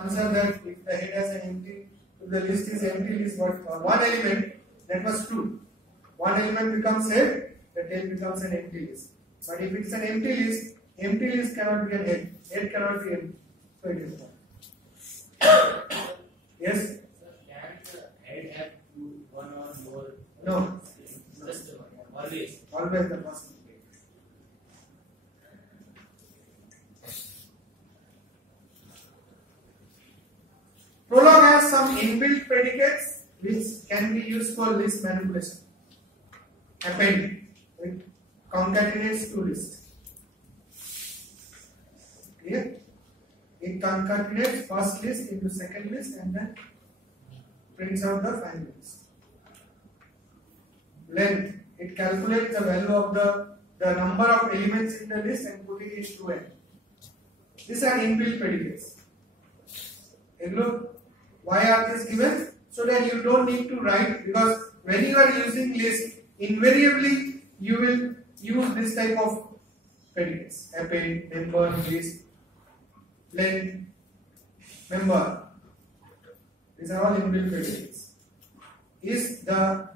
Answer that if the head has an empty, if the list is empty list, what one element, that was true. One element becomes head, the tail becomes an empty list. But if it's an empty list cannot be an head. Head cannot be empty. So it is wrong. Yes? Sir, can the head have one or more? No. Just one. Always. Always the first. Prolog has some inbuilt predicates which can be used for list manipulation. Append. It concatenates two lists. Clear? It concatenates first list into second list and then prints out the final list. Length. It calculates the value of the number of elements in the list and putting it into n. These are inbuilt predicates. Why are these given? So that you don't need to write, because when you are using list, invariably you will use this type of predicates. Append, member, list, length, member. These are all inbuilt predicates. Is the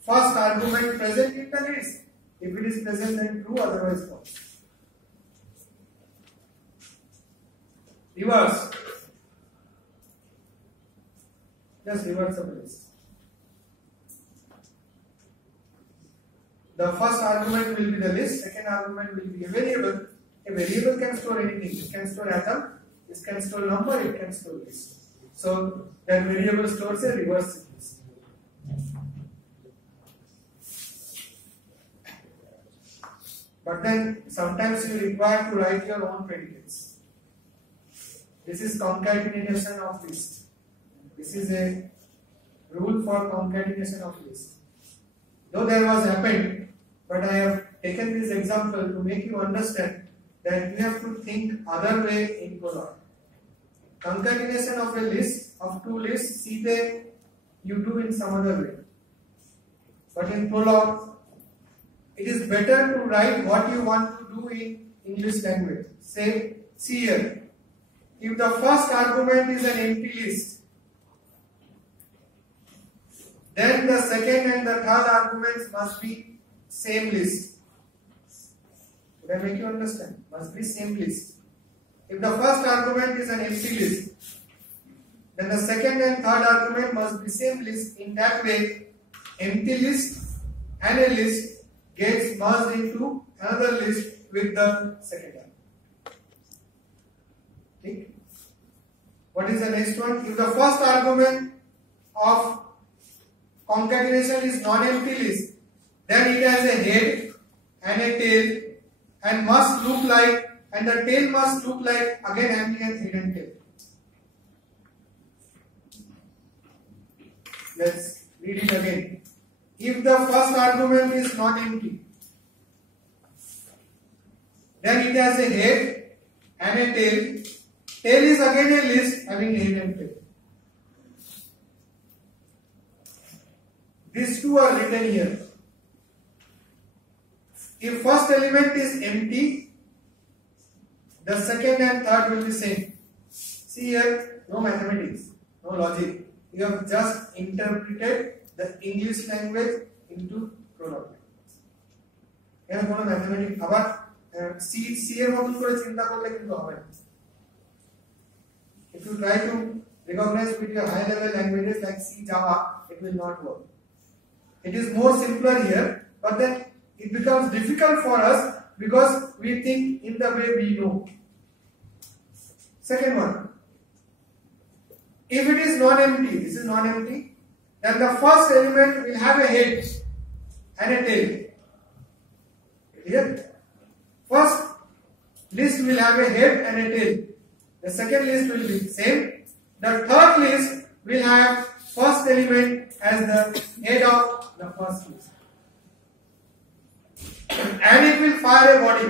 first argument present in the list? If it is present, then true, otherwise false. Reverse. Just reverse the list. The first argument will be the list, second argument will be a variable. A variable can store anything. It can store atom, it can store number, it can store list. So that variable stores a reverse list. But then sometimes you require to write your own predicates. This is concatenation of list. This is a rule for concatenation of list. Though there was append, but I have taken this example to make you understand that you have to think other way in Prolog. Concatenation of a list, of two lists, सीधे you do in some other way. But in Prolog, it is better to write what you want to do in English language. Say, see here, if the first argument is an empty list, then the second and the third arguments must be same list. Did I make you understand? Must be same list. If the first argument is an empty list, then the second and third argument must be same list. In that way, empty list and a list gets merged into another list with the second argument. Okay? What is the next one? If the first argument of concatenation is non-empty list, then it has a head and a tail and must look like, and the tail must look like again having a head and tail. Let's read it again. If the first argument is non-empty, then it has a head and a tail. Tail is again a list having a head and tail. These two are written here. If first element is empty, the second and third will be same. See here, no mathematics, no logic. You have just interpreted the English language into Prolog. Here no mathematics. Abar C এর মতন করে চিন্তা করলে কিন্তু হবে না. If you try to recognize with your high level languages like C, Java, it will not work. It is more simpler here, but then it becomes difficult for us because we think in the way we know. Second one, if it is non-empty, this is non-empty, then the first element will have a head and a tail. Here, first list will have a head and a tail. The second list will be same. The third list will have first element as the head of the first list. And it will fire a body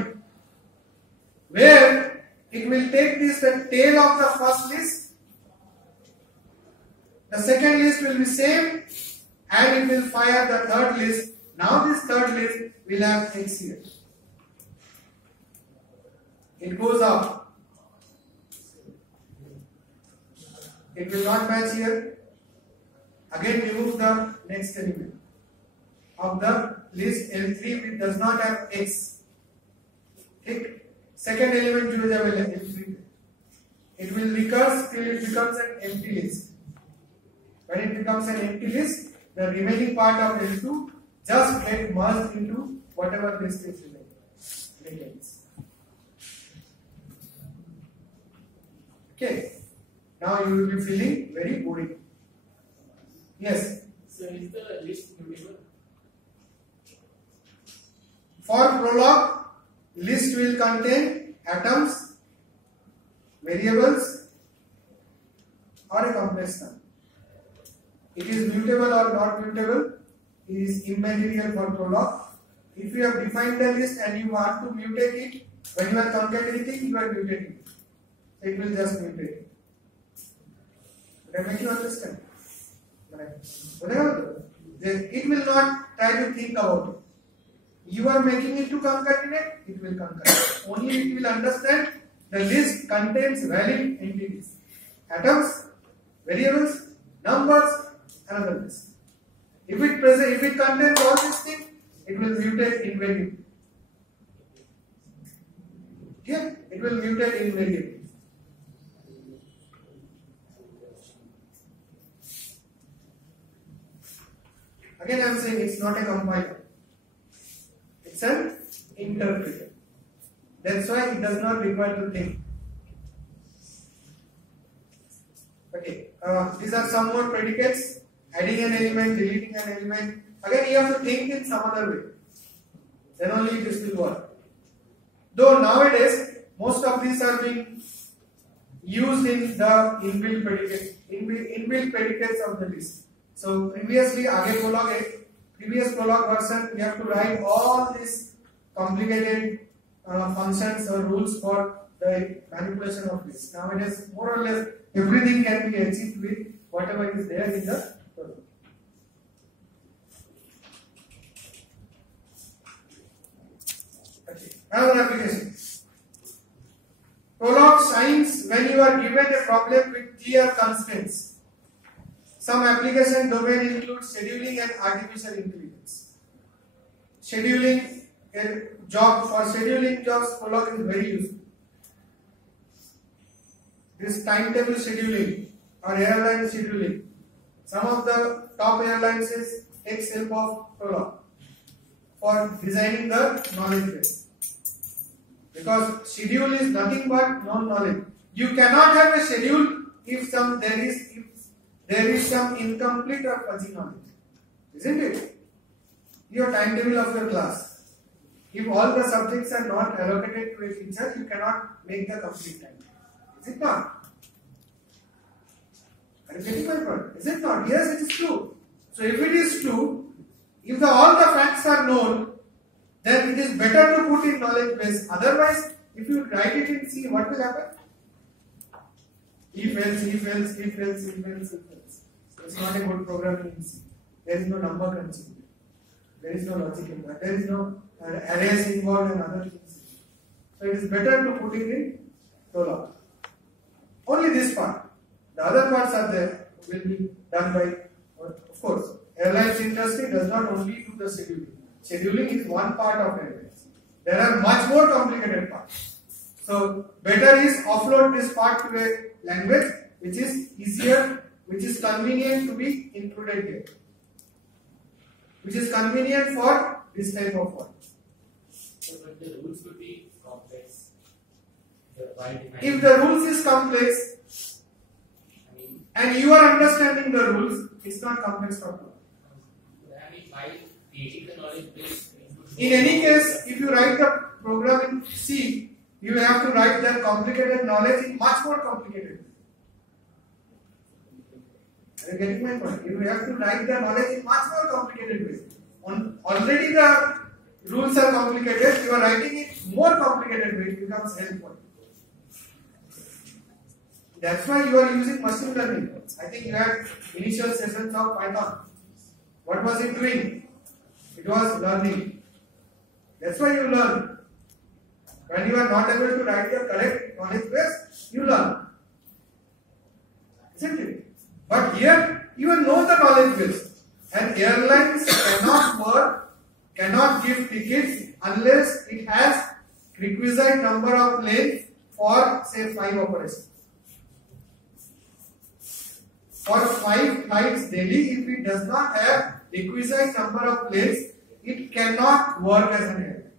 where it will take this the tail of the first list. The second list will be same and it will fire the third list. Now this third list will have X here. It goes up. It will not match here. Again remove the next element of the list L3 which does not have X. Second element जो है L3. It will recurse till it becomes an empty list. When it becomes an empty list, the remaining part of L2 just get merged into whatever list is remaining. Okay. Now you will be feeling very boring. Yes. So is the list mutable? For Prolog, list will contain atoms, variables, or a complex sum. It is mutable or not mutable. It is immaterial for Prolog. If you have defined the list and you want to mutate it, when you are concatenating, you are mutating it. It will just mutate. Did I make you understand? It will not try to think about it. You are making it to concatenate, it will concatenate. Only it will understand the list contains valid entities, atoms, variables, numbers, another list. If it contains all these things, it will mutate invariably. Yeah, it will mutate invariably. Again, I am saying it's not a compiler. It's an interpreter. That's why it does not require to think. Okay, these are some more predicates. Adding an element, deleting an element. Again, you have to think in some other way. Then only this will work. Though nowadays, most of these are being used in the inbuilt predicates of the list. So previously, previous Prolog version, we have to write all these complicated functions or rules for the manipulation of lists. Nowadays, more or less, everything can be achieved with whatever is there in the Prolog. Okay. Another application. Prolog shines when you are given a problem with clear constraints. Some application domain includes scheduling and artificial intelligence. Scheduling for scheduling jobs, Prolog is very useful. This timetable scheduling or airline scheduling. Some of the top airlines take help of Prolog for designing the knowledge base. Because schedule is nothing but known knowledge. You cannot have a schedule if there is some incomplete or fuzzy knowledge, isn't it? Your timetable of your class. If all the subjects are not allocated to a teacher, you cannot make the complete timetable. Is it not? Are you getting my point? Is it not? Yes, it is true. So if it is true, if all the facts are known, then it is better to put in knowledge base. Otherwise, if you write it in C, what will happen? If else, if else, if else, if else, if else. It's not a good programming in C. There is no number crunching. There is no logic involved. There is no arrays involved and other things. So it is better to put it in Prolog. Only this part. The other parts are there, will be done by, of course, airlines industry does not only do the scheduling. Scheduling is one part of airlines. There are much more complicated parts. So better is offload this part to a language which is easier, which is convenient to be included here, which is convenient for this type of work. So, but the rules would be complex. If the rules is complex, and you are understanding the rules, it's not complex problem. By creating the knowledge base. In any case, if you write the program in C, you have to write the complicated knowledge in much more complicated way. Are you getting my point? You have to write the knowledge in much more complicated way. Already the rules are complicated, you are writing it more complicated way, it becomes helpful. That's why you are using machine learning. I think you had initial sessions of Python. What was it doing? It was learning. That's why you learn. When you are not able to write the correct knowledge base, you learn. isn't it? But here you know the knowledge base, and airlines cannot give tickets unless it has requisite number of planes for say 5 operations. For 5 flights daily, if it does not have requisite number of planes, it cannot work as an airline.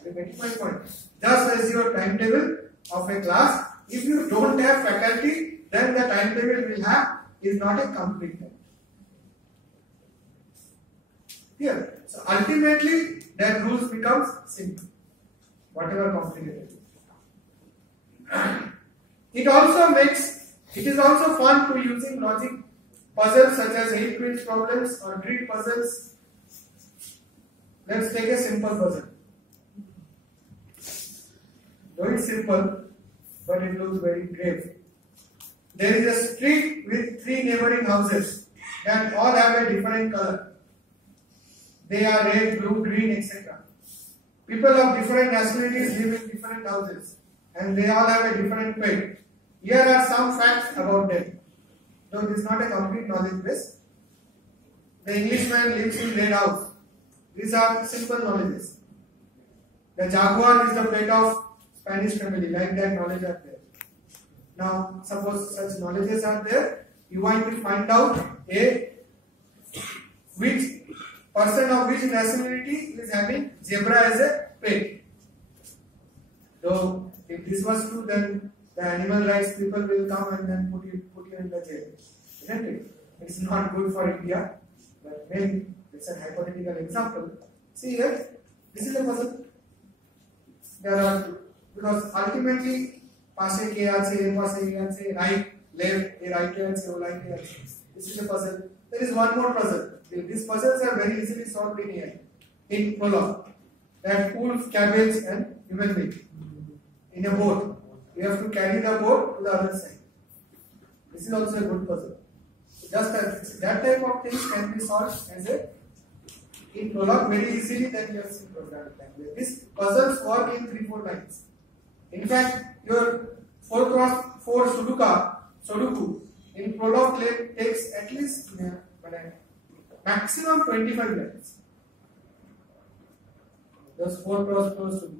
Are you getting my point? Just as your timetable of a class, if you don't have faculty, then the timetable will have is not a complete time. Here, so ultimately that rules becomes simple, whatever complicated. It is also fun to using logic puzzles such as 8 queens problems or grid puzzles. Let's take a simple puzzle. Though it's simple, but it looks very grave. There is a street with 3 neighboring houses that all have a different color. They are red, blue, green, etc. People of different nationalities live in different houses and they all have a different weight. Here are some facts about them. Though this is not a complete knowledge base. The Englishman lives in red house. These are simple knowledges. The jaguar is the pet of Spanish family. Like that knowledge are there. Now, suppose such knowledges are there, you want to find out which person of which nationality is having zebra as a pet. So, if this was true, then the animal rights people will come and then put you in the jail, isn't it? It's not good for India, but maybe it's a hypothetical example. See here, this is a puzzle. There are, because ultimately पासे के पासे right, left, right left. This is a puzzle. There is one more puzzle. These puzzles are very easily solved in here. In prologue, that wolf, cabbage, and human being in a boat. You have to carry the boat to the other side. This is also a good puzzle. Just that type of things can be solved as a in prologue very easily than you have seen programming language. These puzzles work in 3-4 lines. In fact, your 4x4 Sudoku in prologue takes at least maximum 25 lines. Those 4x4 Sudoku.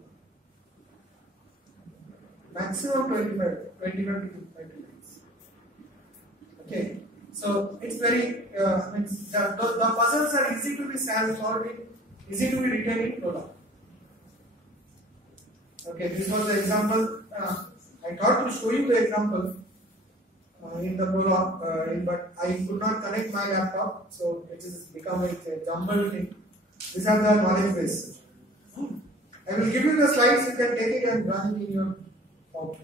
Maximum 25 to 25 lines. Okay, so it's very the puzzles are easy to be solved, easy to be written in prologue. Okay, this was the example. I thought to show you the example in the prologue, but I could not connect my laptop, so it has become a jumbled thing. These are the knowledge base. I will give you the slides. You can take it and run it in your phone.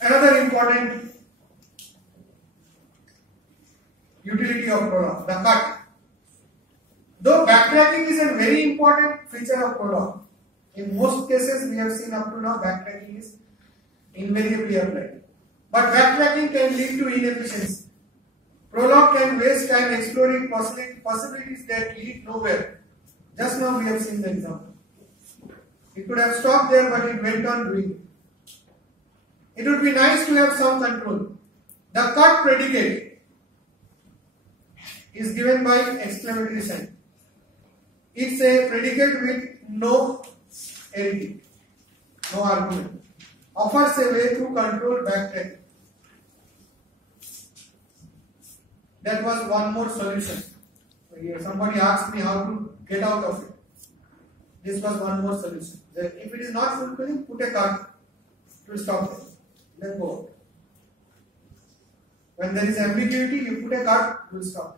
Another important utility of prologue, the cut. Though backtracking is a very important feature of prologue, in most cases we have seen up to now backtracking is invariably applied. But backtracking can lead to inefficiency. Prologue can waste time exploring possibilities that lead nowhere. Just now we have seen the example. It could have stopped there, but it went on doing it. It would be nice to have some control. The cut predicate is given by exclamatory sign. It's a predicate with no arity, no argument. Offers a way to control backtracking. That was one more solution. Somebody asked me how to get out of it. This was one more solution. If it is not fulfilling, put a cut to stop it. Let go. When there is ambiguity, you put a cut, you will stop.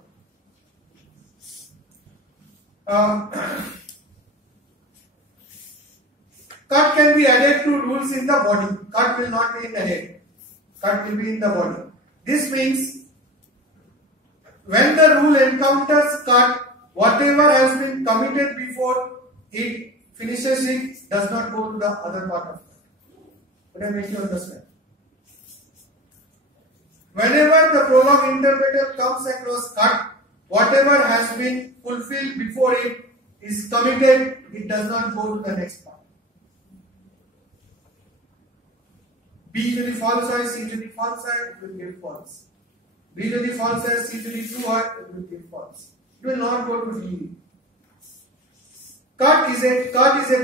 Cut can be added to rules in the body. Cut will not be in the head. Cut will be in the body. This means when the rule encounters cut, whatever has been committed before it finishes it does not go to the other part of it. Could I make you understand? Whenever the prologue interpreter comes across cut, whatever has been fulfilled before it is committed, it does not go to the next part. B যদি false হয়, C যদি false হয়, it will give false. B যদি false হয়, C যদি true হয়, it will give false. It will not go to D. Cut is a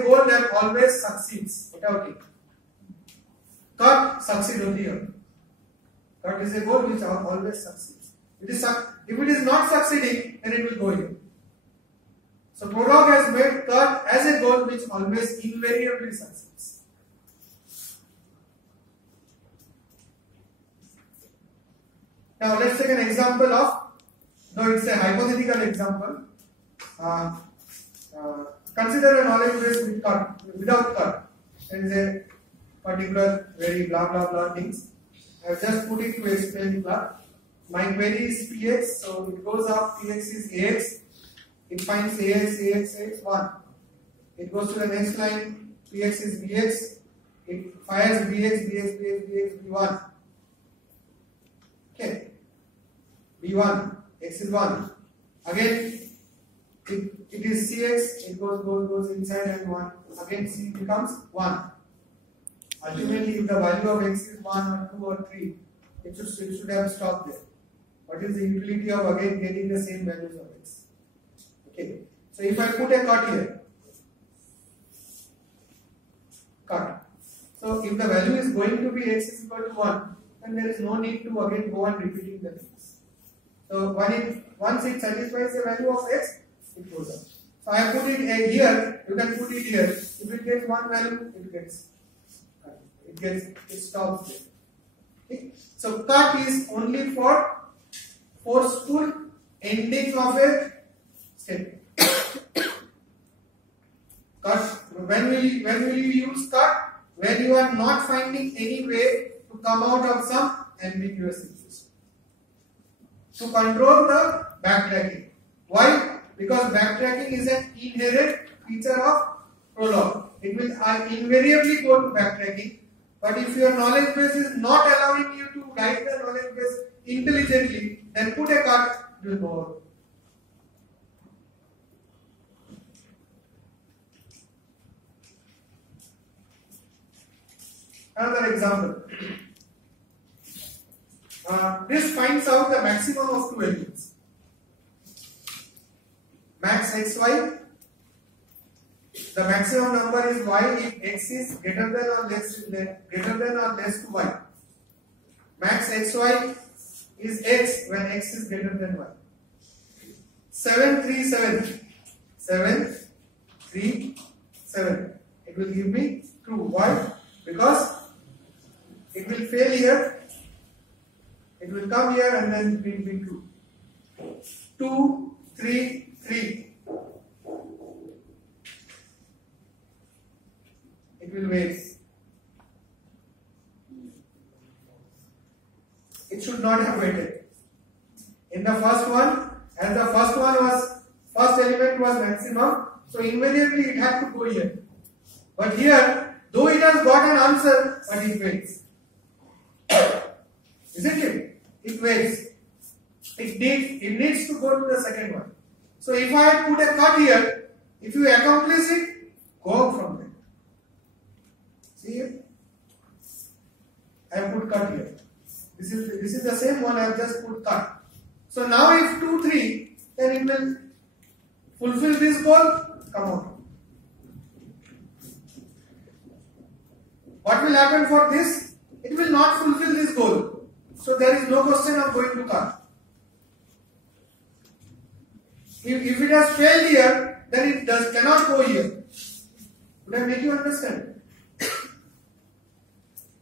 goal that always succeeds. এটা okay. Cut succeed hoti hai. Cut is a goal which always succeeds. If it is not succeeding, then it will go here. So Prolog has made cut as a goal which always invariably succeeds. Now let's take an example of, though it's a hypothetical example. Consider a knowledge base with cut, without cut. There is a particular very blah blah blah things. I have just put it to explain class. My query is Px, so it goes up. Px is Ax. It finds Ax, 1. It goes to the next line. Px is Bx. It fires Bx, B1. Okay. B1, x is 1. Again, it is Cx. It goes inside and 1. Again, C becomes 1. Ultimately, if the value of x is 1 or 2 or 3, it should have stopped there. What is the utility of again getting the same values of x? Okay. So if I put a cut here, cut. So if the value is going to be x is equal to 1, then there is no need to again go on repeating the things. So once it satisfies the value of x, it goes up. So I put it here. You can put it here. If it gets one value, it stops there. Okay. So cut is only for forceful ending of a statement. Cut. When will you use cut? When you are not finding any way to come out of some ambiguous situation. To control the backtracking. Why? Because backtracking is an inherent feature of Prolog. It will invariably go to backtracking. But if your knowledge base is not allowing you to write the knowledge base intelligently, then put a cut, it will go out. Another example. This finds out the maximum of two elements. Max xy. The maximum number is y if x is greater than or less to y. Max xy is x when x is greater than y. 737. 737. It will give me true. Why? Because it will fail here. It will come here and then it will be true. 2, 3, 3. It will wait. It should not have waited. In the first one, as the first element was maximum, so invariably it had to go here. But here, though it has got an answer, but it waits. Isn't it? It waits. It needs to go to the second one. So if I had put a cut here, if you accomplish it, go out from there. See here? I have put cut here. This is the same one I have just put cut. So now if 2, 3, then it will fulfill this goal, come out. What will happen for this? It will not fulfill this goal. So there is no question of going to cut. If it has failed here, then it cannot go here. Would I make you understand?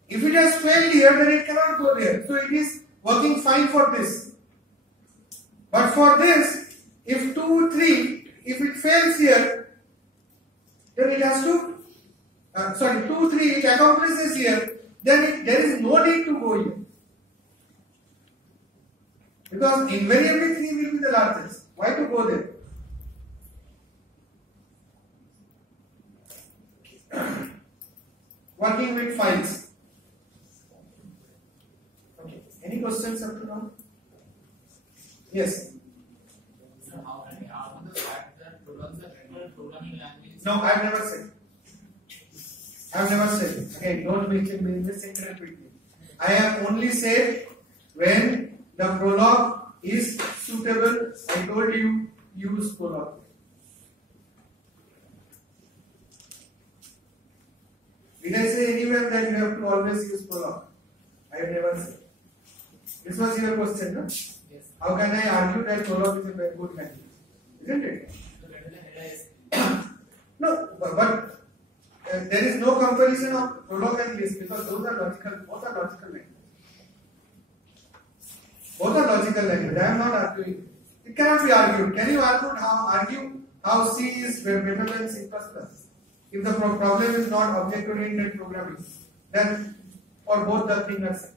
If it has failed here, then it cannot go there. So it is working fine for this. But for this, if 2, 3, if it fails here, then it has to, 2, 3, it accomplishes here, then there is no need to go here. Because invariably 3 will be the largest. Why to go there? Working with files. Okay. Any questions up to now? Yes. So how can we argue the fact that Prolog is a better programming language? No, I have never said. I have never said it. Okay, don't misinterpret me. I have only said when the prologue is suitable. I told you use prologue. Did I say anywhere that you have to always use prologue? I have never said. This was your question, no? Yes. How can I argue that prologue is a very good language? Isn't it? No, but there is no comparison of prologue and list because those are logical. Both are logical language. Both are logical language. I am not arguing. It cannot be argued. Can you argue how C is better than C++? If the problem is not object-oriented programming, then for both the things are same.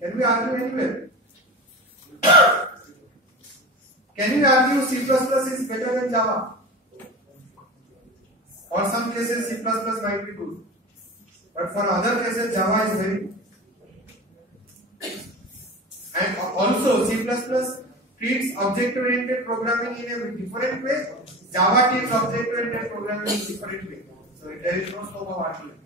Can we argue anywhere? Can we argue C++ is better than Java? For some cases C++ might be good, but for other cases Java is very good. And also C++ treats object-oriented programming in a different way. Java treats object-oriented programming in a different way. So there is no scope of argument.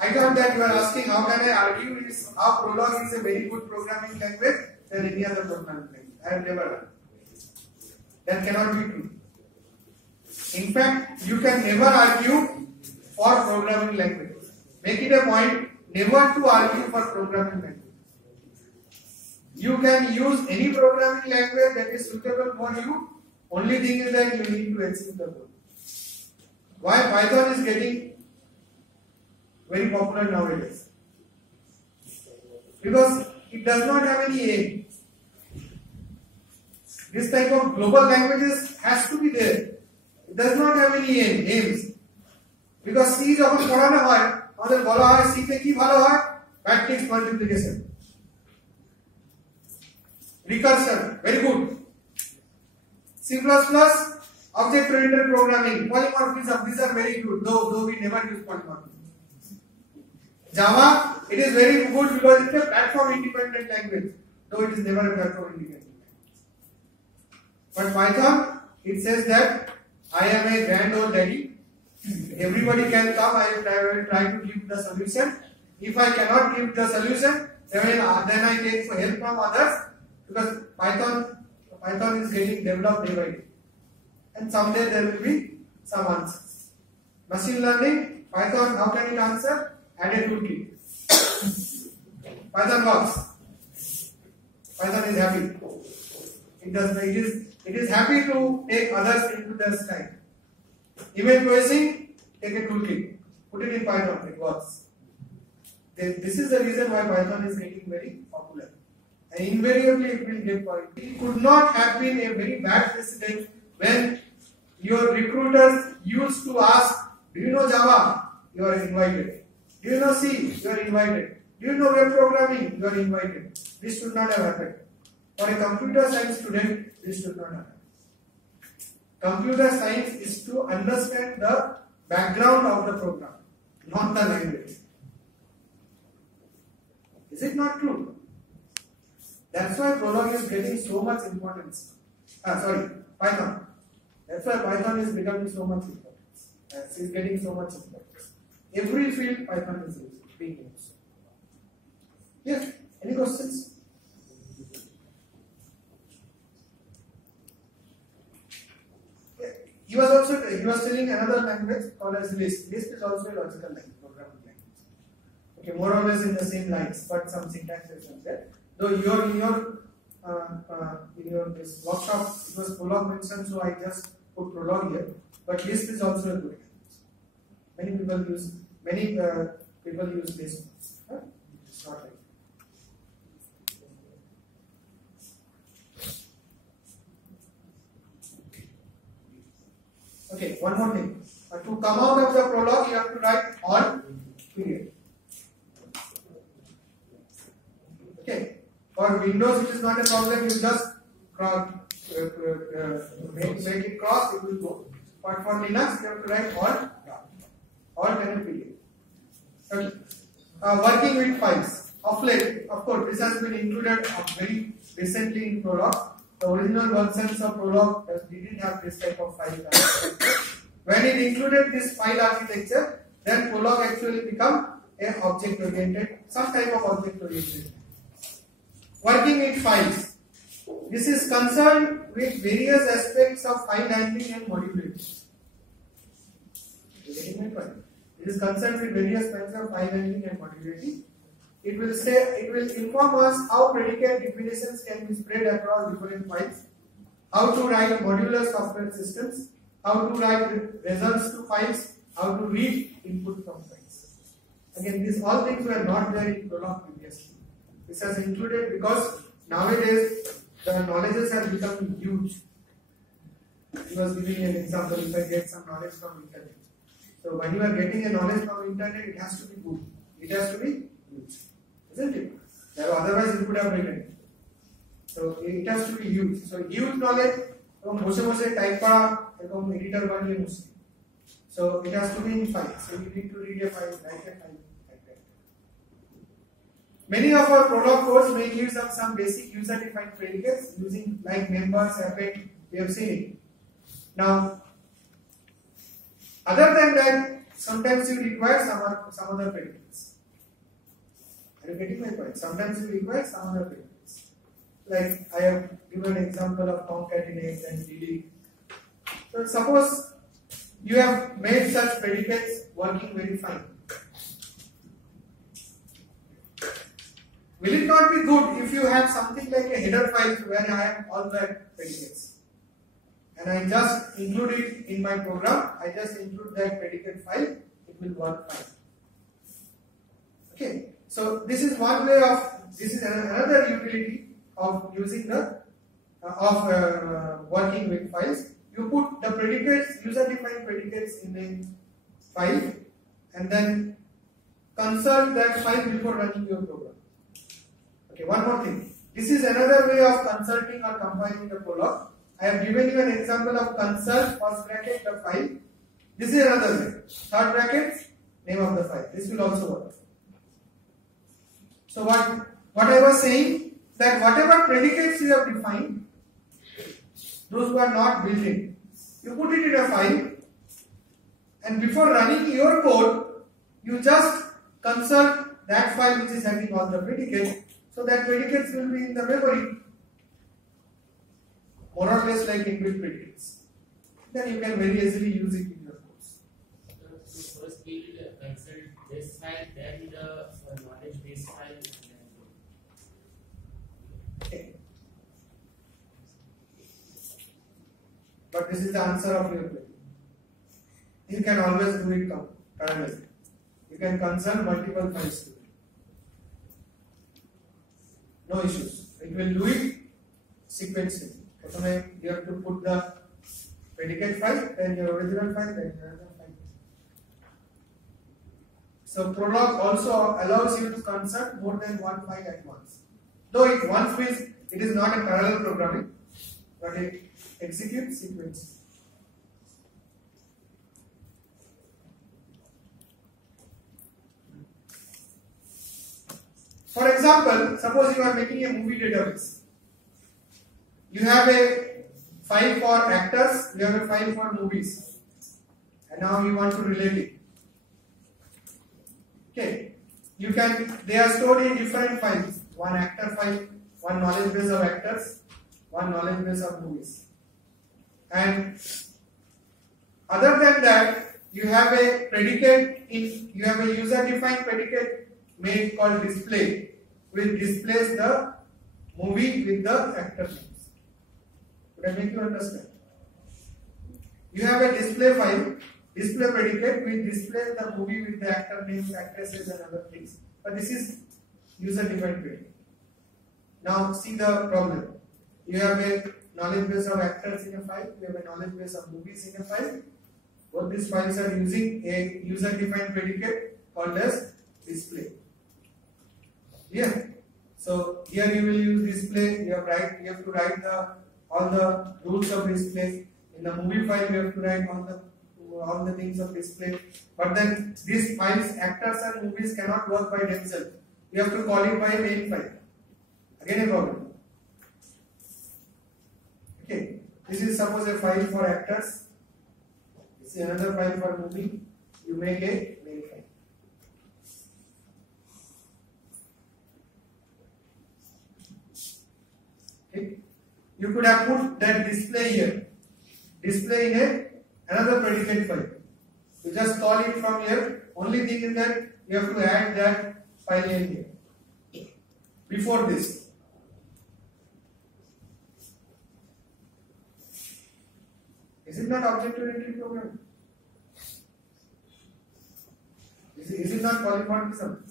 I thought that you are asking how can I argue is how Prolog is a very good programming language than any other programming language. I have never heard. That cannot be true. In fact, you can never argue for programming language. Make it a point never to argue for programming language. You can use any programming language that is suitable for you. Only thing is that you need to execute the code. Why Python is getting very popular nowadays? Because it does not have any aim. This type of global languages has to be there. It does not have any aims. Because C যখন পড়ানো হয় আমাদের বলা হয় C তে কি ভালো হয় matrix multiplication recursion very good C++ object oriented programming polymorphism these are very good though we never use polymorphism. Java it is very good because it is a platform independent language though it is never a platform independent language. But Python it says that I am a grand old daddy. Everybody can come. I will try to give the solution. If I cannot give the solution, then I take help from others because Python is getting developed day by day, and someday there will be some answers. Machine learning, Python, how can it answer? Add a toolkit. Python works. Python is happy. It is happy to take others into their style. Image processing, take a toolkit, put it in Python, it works. This is the reason why Python is getting very popular. And invariably it will get point. It could not have been a very bad precedent when your recruiters used to ask, do you know Java? You are invited. Do you know C? You are invited. Do you know web programming? You are invited. This should not have happened. For a computer science student, this should not happen. Computer science is to understand the background of the program, not the language. Is it not true? That's why Prolog is getting so much importance. Python. That's why Python is becoming so much importance. It's getting so much importance. Every field Python is being used. Yes. Any questions? He was telling another language called as Lisp. Lisp is also a logical language, programming language. Okay, more or less in the same lines, but some syntax difference there. Though in your this workshop it was Prolog mentioned, so I just put Prolog here. But Lisp is also a good language. Many people use Lisp. Huh? It's not like. Okay, one more thing. To come out of the Prolog, you have to write all period. Okay. For Windows, it is not a problem. You just make it cross, it will go. But for Linux, you have to write all period. Okay. Working with files. Of late, of course, this has been included very recently in Prolog. The original versions of Prolog didn't have this type of file. When it included this file architecture, then Prolog actually become a object oriented, some type of object oriented. Working with files. This is concerned with various aspects of file handling and modularity. It is concerned with various aspects of file handling and modularity. It will inform us how predicate definitions can be spread across different files, how to write modular software systems, how to write results to files, how to read input from files. Again, these all things were not there in Prolog previously. This has included because nowadays the knowledges have become huge. I was giving an example. If I get some knowledge from internet, so when you are getting a knowledge from internet, it has to be good. It has to be huge, isn't it? Otherwise, it could have written. So it has to be huge. So huge knowledge. So type editor baniye mushkil. So it has to be in file. So you need to read a file, write a file. Many of our Prolog codes may use some basic user-defined predicates using like members, append. We have seen it. Now, other than that, sometimes you require some other predicates. Are you getting my point? Sometimes you require some other predicates. Like I have given an example of concatenate and delete. So suppose you have made such predicates working very fine. Will it not be good if you have something like a header file where I have all the predicates and I just include it in my program? I just include that predicate file, it will work fine. Okay, so this is one way this is another utility of using working with files. You put the predicates, user-defined predicates in a file and then consult that file before running your program. Okay, one more thing. This is another way of consulting or compiling the Prolog. I have given you an example of consult, first bracket, the file. This is another way. Third bracket, name of the file. This will also work. So what I was saying, that whatever predicates you have defined, those who are not built in, you put it in a file and before running your code, you just consult that file which is having all the predicates. So that predicates will be in the memory, more or less like inbuilt predicates. Then you can very easily use it in your course. So first we will consult this file, then the knowledge base file. Okay. But this is the answer of your query. You can always do it parallelly. You can consult multiple files together. No issues. It will do it sequentially. You have to put the predicate file, then your original file, then your other file. So Prolog also allows you to consult more than one file at once. Though it once means it is not a parallel programming, but it executes sequentially. For example, suppose you are making a movie database. You have a file for actors, you have a file for movies, and now you want to relate it. Okay, they are stored in different files. One actor file, one knowledge base of actors, one knowledge base of movies. And other than that, you have a predicate you have a user-defined predicate made called display, which displays the movie with the actor names. Could I make you understand? You have a display file, display predicate, which displays the movie with the actor names, actresses, and other things. But this is user-defined predicate. Now see the problem. You have a knowledge base of actors in a file, you have a knowledge base of movies in a file. Both these files are using a user-defined predicate called as display. Yeah. So here you will use display. You have to write all the rules of display. In the movie file, you have to write all the things of display. But then these files, actors and movies, cannot work by themselves. You have to call it by a main file. Again a problem. Okay. This is suppose a file for actors. See another file for movie. You make a main file. Okay. You could have put that display here. Display in another predicate file. You just call it from here. Only thing is that you have to add that file in here. Before this. Is it not object-oriented programming? Is it not polymorphism?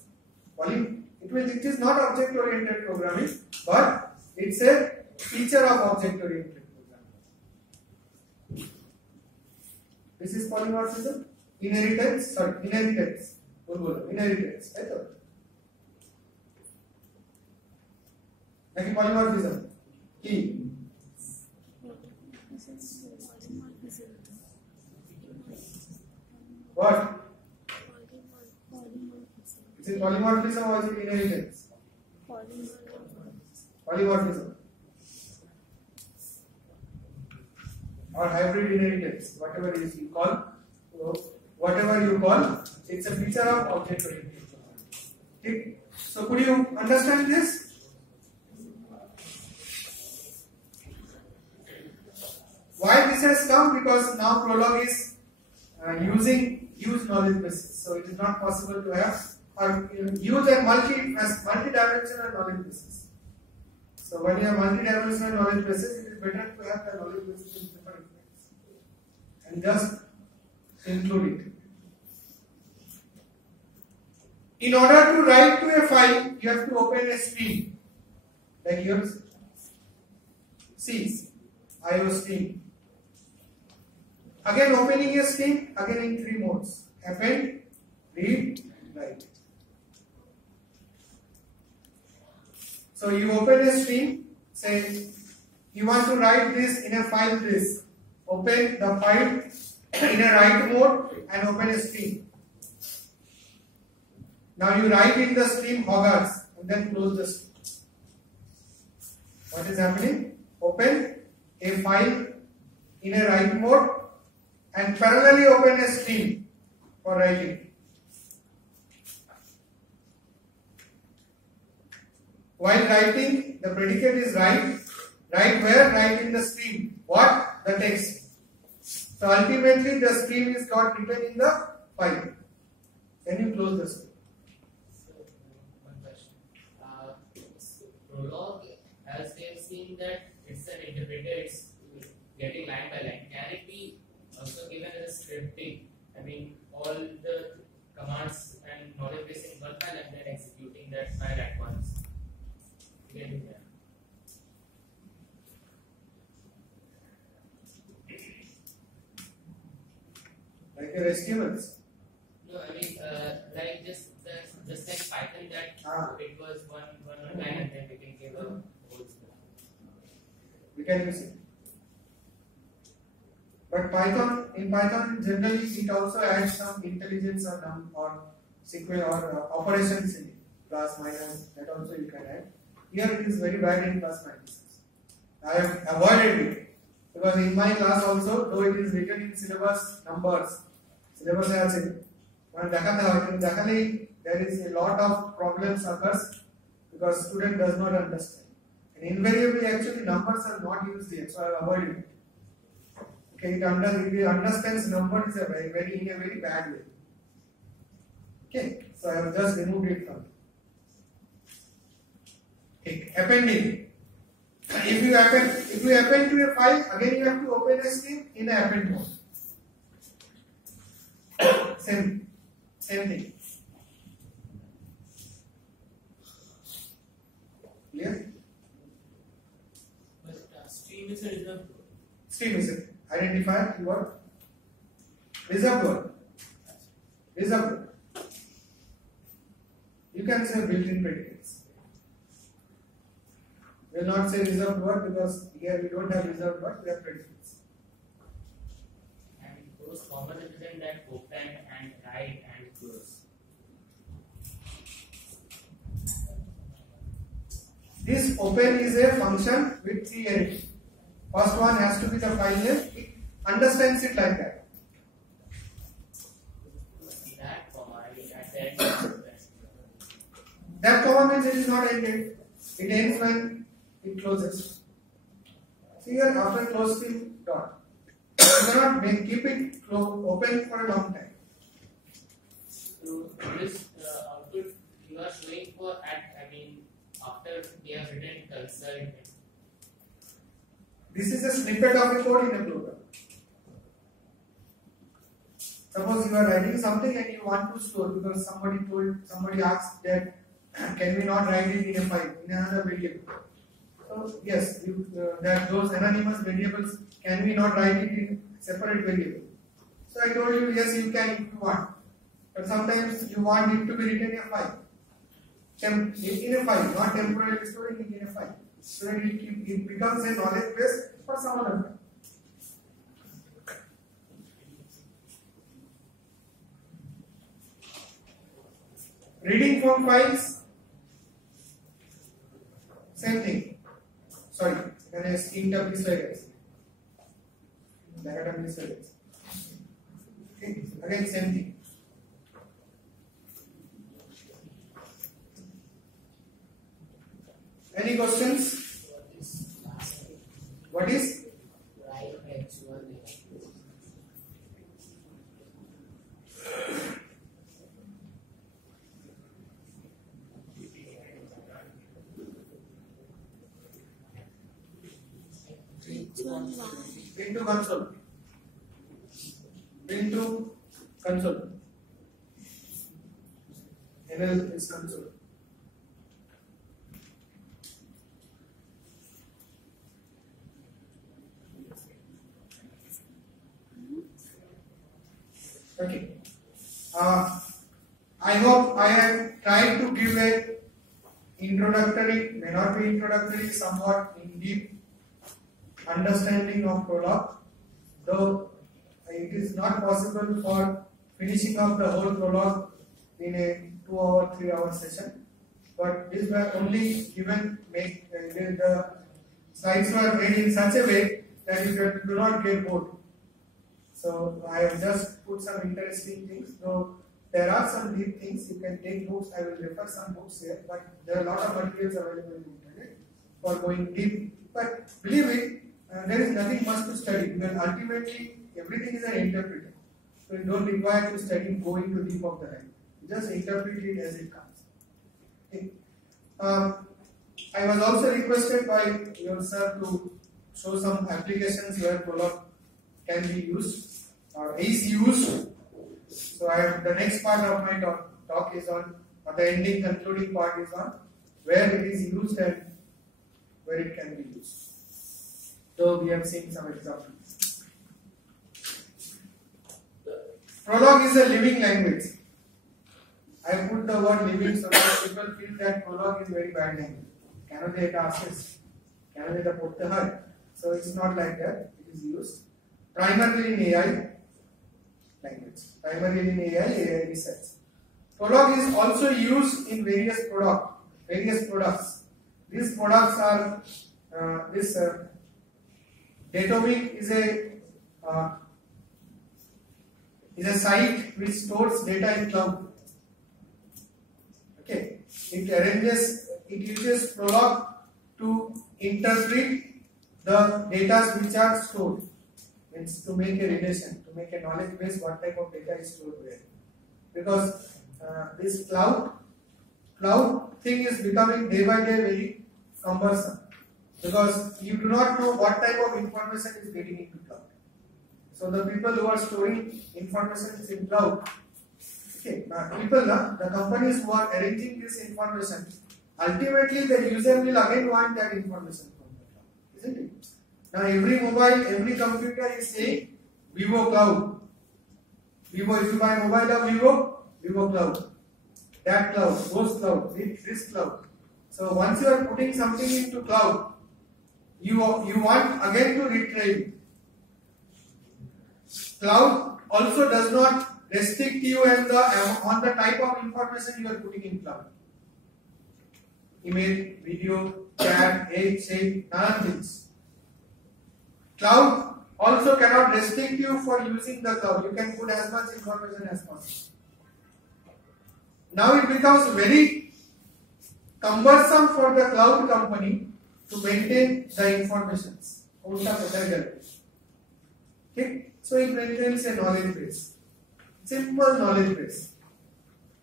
It is not object-oriented programming, but it's a feature of object-oriented programming. This is polymorphism. Inheritance. Inheritance. Right? Like polymorphism. Key. What? Is it polymorphism or is it inheritance? Polymorphism. Or hybrid inheritance, whatever it is you call. Whatever you call, it's a feature of object oriented. Okay. So could you understand this? Why this has come? Because now Prolog is using huge knowledge bases. So it is not possible to have huge and multi-dimensional knowledge bases. So when you have multi-dimensional knowledge bases, it is better to have the knowledge bases in different ways and just include it. In order to write to a file, you have to open a stream. Like yours. C. IO stream. Again opening a stream, again in three modes. Append, read, write. So you open a stream, say you want to write this in a file this. Open the file in a write mode and open a stream. Now you write in the stream Hogarth and then close the stream. What is happening? Open a file in a write mode and parallelly open a stream for writing. While writing, the predicate is write. Write where? Write in the stream. What? The text. So ultimately the stream is got written in the file. Then you close the stream. So, one question. Prolog, as they have seen that it's an interpreter, it's getting line by line. Can it be also given as a scripting? I mean, all the commands and knowledge base in one file and then executing that file at once. Getting there. Like your HTMLs. No, I mean, like just like Python that it was one line and then we can give a whole stuff. We can use it. But in Python generally it also adds some intelligence or sequence or operations in it. Plus, minus, that also you can add. Here it is very bad in plus minus. I have avoided it because in my class also, though it is written in syllabus numbers, syllabus has it. When there is a lot of problems occurs because student does not understand. And invariably actually numbers are not used here, so I avoid it. Okay, it understands numbers in a very bad way. Okay, so I have just removed it from. Okay, appending. If you append to a file, again you have to open a stream in the append mode. Same thing. Clear? But stream is a reserved word. Stream is it. Identify your reserved word. Reserved word. You can say built-in predicates. We will not say reserved word because here we don't have reserved word, we have predicates. And those common represent that open and write and close. This open is a function with three elements. First one has to be the file name. It understands it like that. That comma means it is not ended. It ends when it closes. See here, after closing dot. You cannot keep it open for a long time. So this output you are showing for after we have written cursor. This is a snippet of a code in a program. Suppose you are writing something and you want to store because somebody asked that can we not write it in a file in another variable. So yes, that those anonymous variables, can we not write it in separate variable? So I told you yes, you can if you want, but sometimes you want it to be written in a file. In a file, not temporarily storing it in a file. So that it becomes a knowledge base for some other file. Reading from files, same thing. Sorry, can I screen visualize? Diagram visualize. Okay, again same thing. Any questions? What is? Write actual data. Into console. Into console. NL is console. Okay. I hope I have tried to give a introductory, may not be introductory, somewhat in deep understanding of Prolog, though it is not possible for finishing up the whole Prolog in a 2-hour, 3-hour session. But these were only given, the slides were made in such a way that you do not get bored. So I have just put some interesting things, though there are some deep things. You can take books, I will refer some books here, but there are a lot of materials available in the internet for going deep. But believe me, there is nothing much to study because ultimately everything is an interpreter. So you don't require to study going to deep of the line. Just interpret it as it comes. Okay. I was also requested by yourself to show some applications where Prolog can be used or is used. So the next part of my talk is on, or the ending concluding part is on where it is used and where it can be used. So we have seen some examples. Prolog is a living language. I put the word living so that people feel that Prolog is very bad language. Cannot they access? Cannot they put the heart? So it's not like that. It is used primarily in AI language. Primarily in AI research. Prolog is also used in various products. These products are Datomic is a site which stores data in cloud. Okay, it uses Prolog to interpret the data which are stored. Means to make a relation, to make a knowledge base, what type of data is stored where. Because this cloud thing is becoming day by day very cumbersome. Because you do not know what type of information is getting into cloud. So the people who are storing information in cloud, okay, the companies who are arranging this information, ultimately the user will again want that information from the cloud, isn't it? Now every mobile, every computer is saying Vivo Cloud. Vivo, if you buy mobile of Vivo Cloud. That cloud, those cloud, this cloud. So once you are putting something into cloud, you want again to retrieve. Cloud also does not restrict you on the type of information you are putting in cloud. Email, video, chat, shape, none of things. Cloud also cannot restrict you for using the cloud. You can put as much information as possible. Now it becomes very cumbersome for the cloud company to maintain the informations. Okay, so it maintains a knowledge base, simple knowledge base.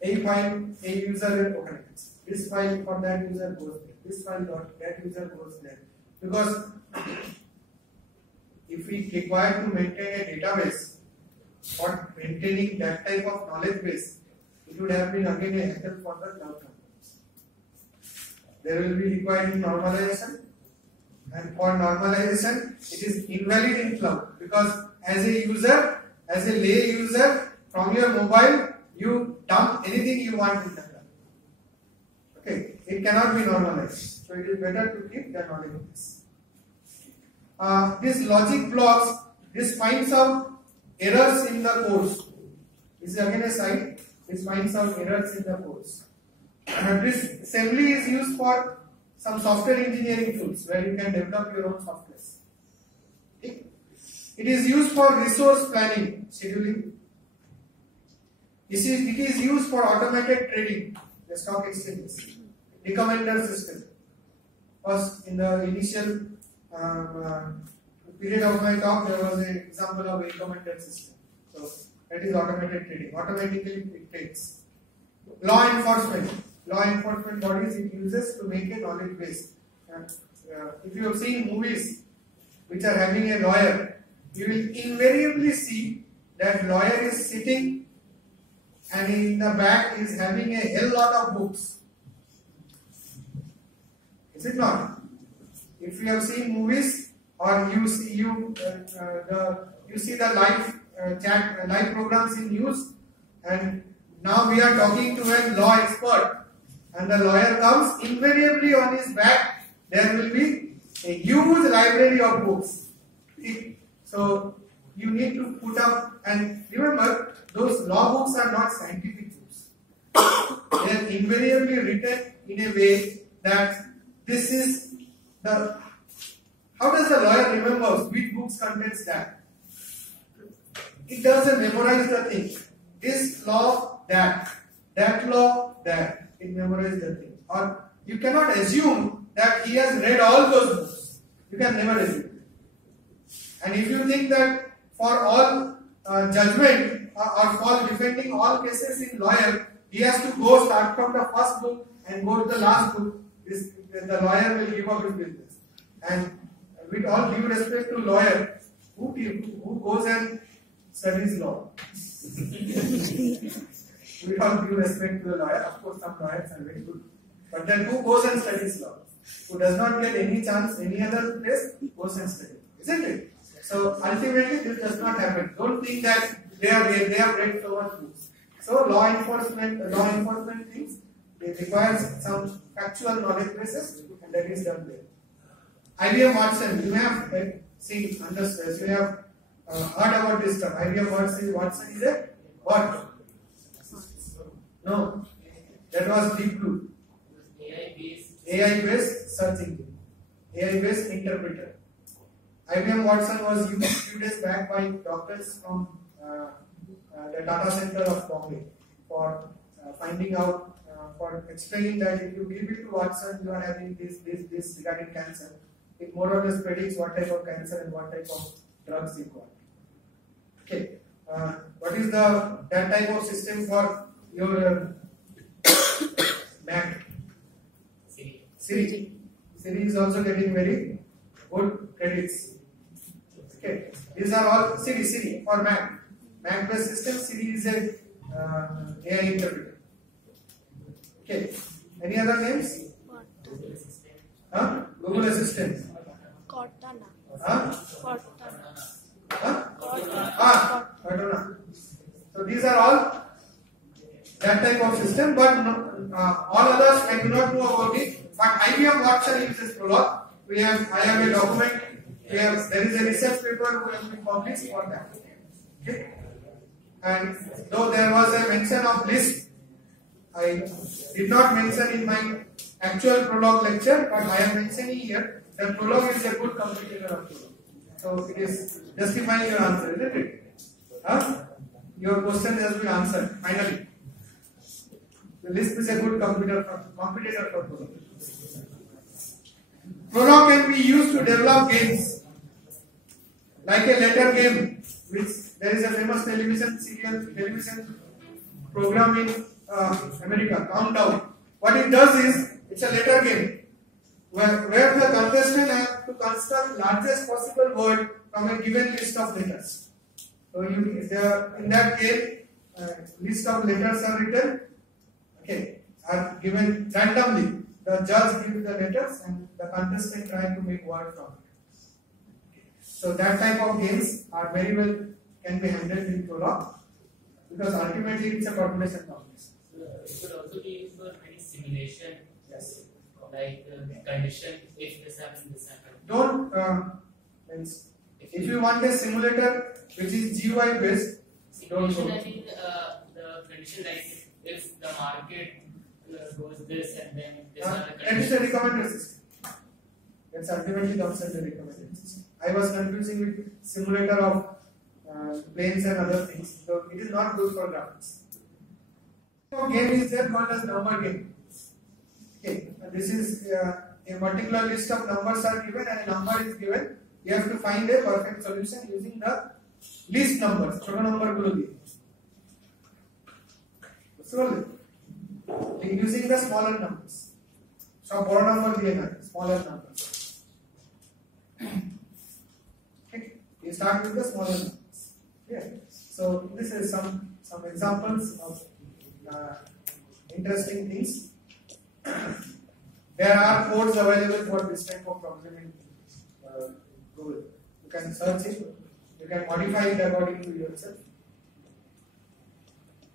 A file, a user operates. This file for that user goes there. This file dot that user goes there. Because if we require to maintain a database for maintaining that type of knowledge base, it would have been again a hassle for the cloud companies. There will be required normalization, and for normalization, it is invalid in cloud because as a user, as a lay user, from your mobile, you dump anything you want in the cloud. Okay, it cannot be normalized, so it is better to keep the knowledge base. This logic blocks, this finds out errors in the codes. This is again a site. This finds out errors in the codes. This assembly is used for some software engineering tools where you can develop your own software. Okay. It is used for resource planning, scheduling. It is used for automated trading, the stock exchanges, recommender system. First, in the initial period of my talk, there was an example of a recommender system. So that is automated trading. Automatically it trades. Law enforcement. Law enforcement bodies it uses to make a knowledge base. If you have seen movies which are having a lawyer, you will invariably see that lawyer is sitting and in the back is having a hell lot of books. Is it not? If you have seen movies or you see the live programs in news, and now we are talking to a law expert, and the lawyer comes, invariably on his back there will be a huge library of books. So you need to put up, and remember, those law books are not scientific books. They are invariably written in a way that this is the. How does the lawyer remember which books contains that? It doesn't memorize the thing. This law, that law, that. It memorizes the thing. Or you cannot assume that he has read all those books. You can never assume. And if you think that for all judgment or for defending all cases in lawyer, he has to go start from the first book and go to the last book, the lawyer will give up his business. And with all due respect to lawyer, who goes and studies law? With all due respect to the lawyer, of course some lawyers are very good. But then who goes and studies law? Who does not get any chance, any other place, goes and studies. Isn't it? So ultimately this does not happen. Don't think that they have read so much books. So law enforcement things, it requires some factual knowledge basis, and that is done there. IBM Watson, you have seen, understood, you have heard about this stuff. IBM Watson is a what? No, that was Deep Blue. AI based search engine, AI based interpreter. IBM Watson was used a few days back by doctors from the data center of Bombay for finding out, for explaining that if you give it to Watson, you are having this regarding cancer. It more or less predicts what type of cancer and what type of drugs you got. Okay, what is that type of system for your Mac? Siri. Siri is also getting very good credits. Okay, these are all Siri for Mac. Mac based system. Siri is a AI interpreter. Okay, any other names? Google Assistant. Cortana. Cortana. So these are all that type of system, but all others I do not know about it. But IBM Watson uses Prolog. I have a document. There is a research paper who has been published for that. Okay. And though there was a mention of Lisp, I did not mention in my actual Prolog lecture, but I am mentioning here that Prolog is a good competitor of Prolog. So it is justifying your answer, isn't it? Your question has been answered finally. So Lisp is a good competitor for Prolog. Prolog can be used to develop games like a letter game, which there is a famous television program in America, Countdown. What it does is, it's a letter game where the contestant have to construct largest possible word from a given list of letters. So in that game, list of letters are written, are given randomly. The judge gives the letters and the contestant trying to make word from it. So that type of games are very well can be handled in Prolog because ultimately it's a permutation calculation. It could also be used for any simulation. Yes. Like condition, if this happens, this happens. Don't if you want a simulator which is GUI based, simulation, I think the condition like if the market goes this and then this that is a recommended system. That's ultimately comes as a recommended system. I was confusing with simulator of planes and other things, so it is not good for graphics. Game is there called as number game. This is a particular list of numbers are given and a number is given. You have to find a perfect solution using the least numbers. छोटा number गुलो दिए. So using the smaller numbers. So बड़ा number दिए ना, smaller numbers. You start with the smaller numbers. So this is some examples of interesting things. There are codes available for this type of problem in Google. You can search it, you can modify it according to yourself.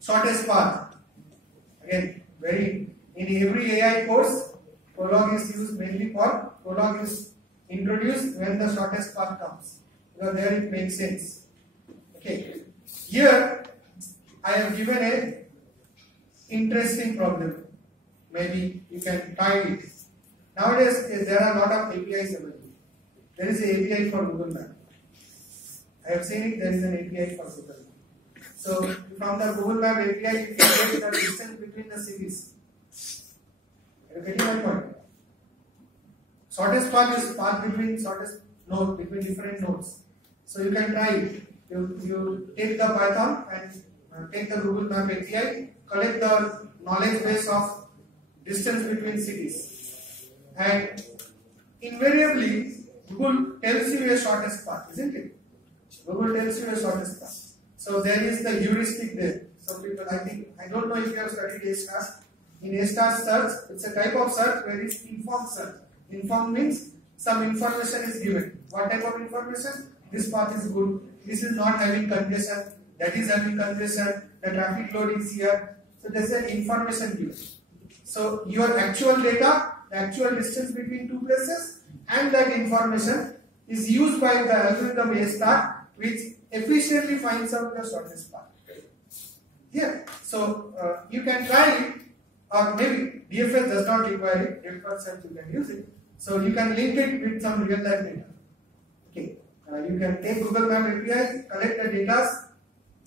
Shortest path. Again, in every AI course, Prolog is used mainly for, Prolog is introduced when the shortest path comes. Because there it makes sense. Here I have given a interesting problem. Maybe you can try it. Nowadays, there are a lot of APIs available. There is an API for Google Map. I have seen it, there is an API for Google Map. So, from the Google Map API, you can get the distance between the cities. Are you getting my point? Shortest path is path between between different nodes. So, you can try it. You take the Python and take the Google Map API, collect the knowledge base of distance between cities, and invariably Google tells you a shortest path, isn't it? Google tells you a shortest path. So there is the heuristic there. Some people, I don't know if you have studied A-star. In A-star search, it's a type of search where it's informed search. Informed means some information is given. What type of information? This path is good. This is not having congestion. That is having congestion. The traffic load is here. So there's an information given. So your actual data, the actual distance between two places, and that information is used by the algorithm A-star, which efficiently finds out the shortest path. So you can try it, or maybe DFS does not require it. DFS you can use it. So you can link it with some real life data. You can take Google Map API, collect the data,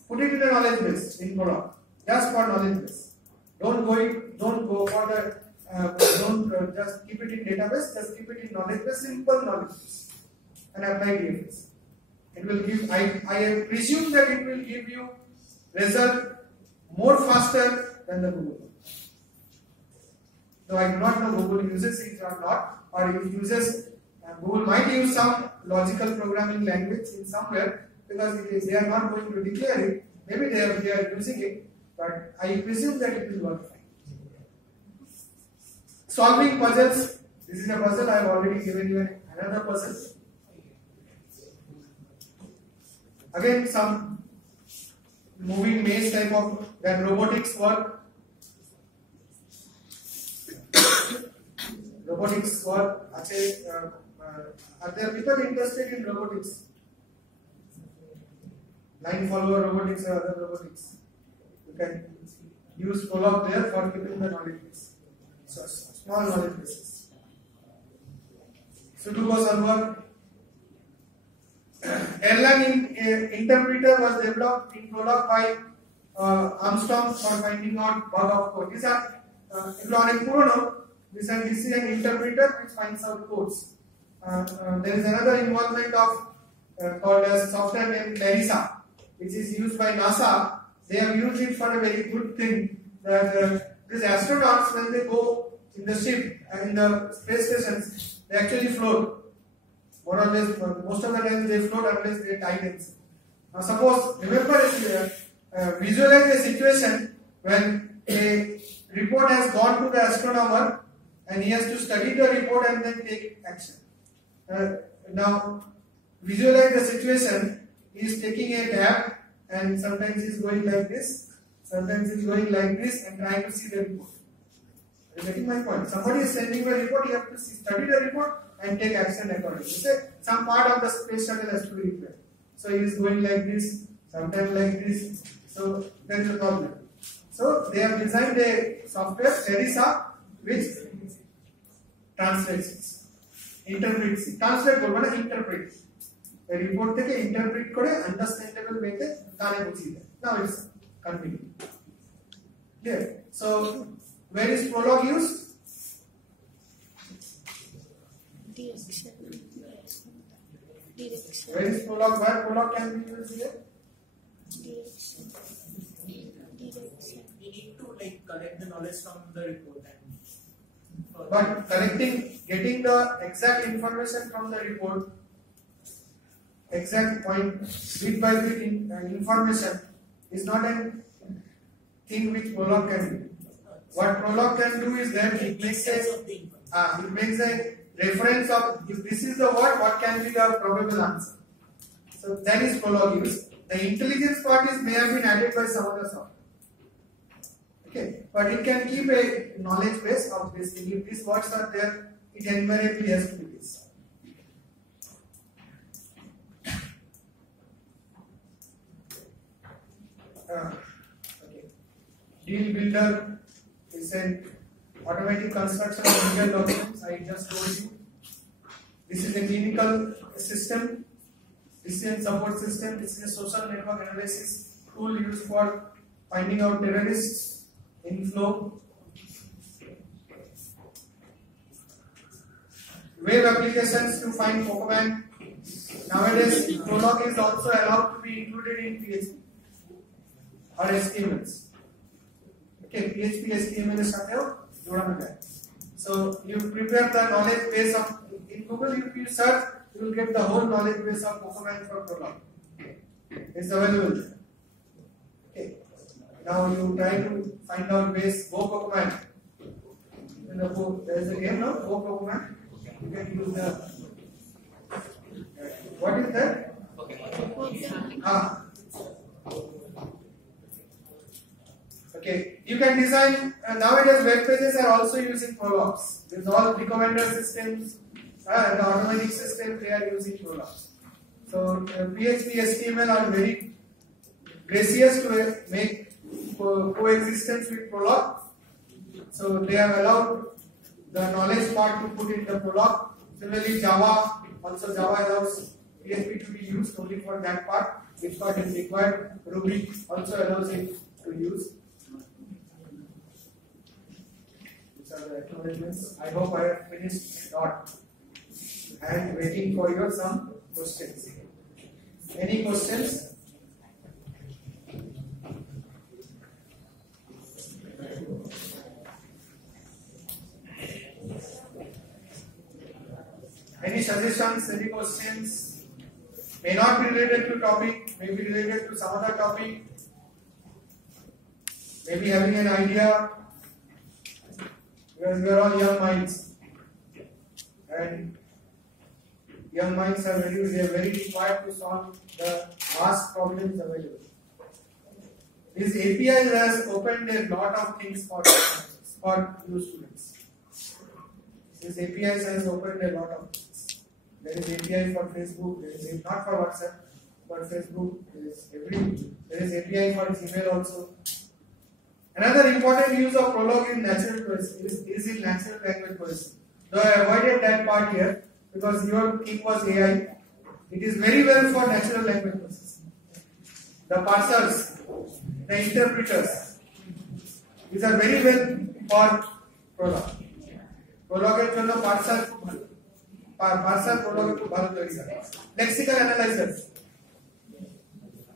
put it in a knowledge base in Prolog, just for knowledge base. Don't go for the just keep it in database, just keep it in knowledge base, simple knowledge base, and apply DFS. It will give, I presume that it will give you result more faster than the Google. Though I do not know Google uses it or not, or it uses, Google might use some logical programming language in somewhere, because they are not going to declare it. Maybe they are using it, but I presume that it will work fine. Solving puzzles. This is a puzzle. I have already given you another puzzle. Again, some moving maze type of that robotics work. Robotics work. Are there people interested in robotics? Line follower robotics or other robotics? You can use Prolog there for keeping the knowledge base. So small knowledge bases. Sudoku solver. Erlang interpreter was developed in Prolog by Armstrong for finding out bug of code. These are this is an interpreter which finds out codes. There is another involvement of called as software named Larissa, which is used by NASA. They have used it for a very good thing, that these astronauts, when they go in the ship and in the space stations, they actually float. More or less, most of the time they float unless they tie themselves. Now suppose, remember, visualize a situation when a report has gone to the astronomer and he has to study the report and then take action. Now visualize the situation. He is taking a tab and sometimes he is going like this, sometimes he is going like this and trying to see the report. Are you getting my point? Somebody is sending a report, you have to study the report and take action accordingly. Say some part of the space shuttle has to be repaired. So he is going like this, sometimes like this. So there is a problem. So they have designed a software, Larissa, which translates it, interprets it. Translate बोलना है, interpret. A report take interpret करे understandable way ते काने बुझी दे. Now it's convenient. Clear? So where is prologue used? Direction. Where is prologue? Where prologue can be used here? Direction. We need to collect the knowledge from the report. But getting the exact information from the report, exact point, bit by bit information is not a thing which prologue can do. What prologue can do is that it makes a reference of, if this is the word, what can be the probable answer. So that is prologue use. The intelligence part may have been added by some other software. Okay, but it can keep a knowledge base of this thing. If these words are there, it invariably has to be this. Okay. Deal builder is an automatic construction of legal documents. I just told you. This is a clinical system, decision support system. This is a social network analysis tool used for finding out terrorists inflow. Web applications to find Pokemon. Nowadays, Prolog is also allowed to be included in PHP or HTML. Okay, PHP, HTML is something. So you prepare the knowledge base of, in Google if you search, you will get the whole knowledge base of Pokemon for Prolog. It's available there. Okay. Now you try to find out ways, Go Pokemon. There is a game now, Go Pokemon. You can use the. What is that? Okay, you can design. Nowadays, web pages are also using Prologs. With all recommender systems and the automatic systems, they are using Prologs. So PHP, HTML are very gracious to make coexistence with Prolog. So they have allowed the knowledge part to put in the Prolog. Similarly, Java allows PHP to be used only for that part. Which part is required. Ruby also allows it to use. These are the acknowledgements. I hope I have finished dot and waiting for your some questions. Any questions? Any suggestions, any questions? May not be related to topic, may be related to some other topic. Maybe having an idea, because we are all young minds, and young minds are very required to solve the vast problems available. This API has opened a lot of things for you students. This API has opened a lot of things. There is API for Facebook, there is not for WhatsApp, but Facebook, there is API for Gmail also. Another important use of Prolog in natural processing is in natural language processing. Though I avoided that part here because your thing was AI, it is very well for natural language processing. The parsers, the interpreters. These are very well for Prolog. Prolog এর জন্য পার্সার খুব ভালো। পার্সার Prolog খুব ভালো তৈরি করে। Lexical analyzers.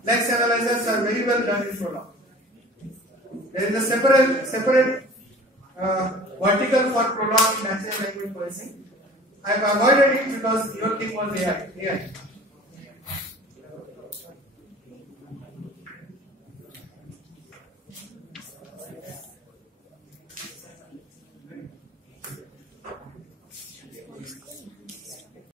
Lex analyzers are very well done in Prolog. There is a separate vertical for Prolog in natural language processing. I have avoided it because your thing was AI.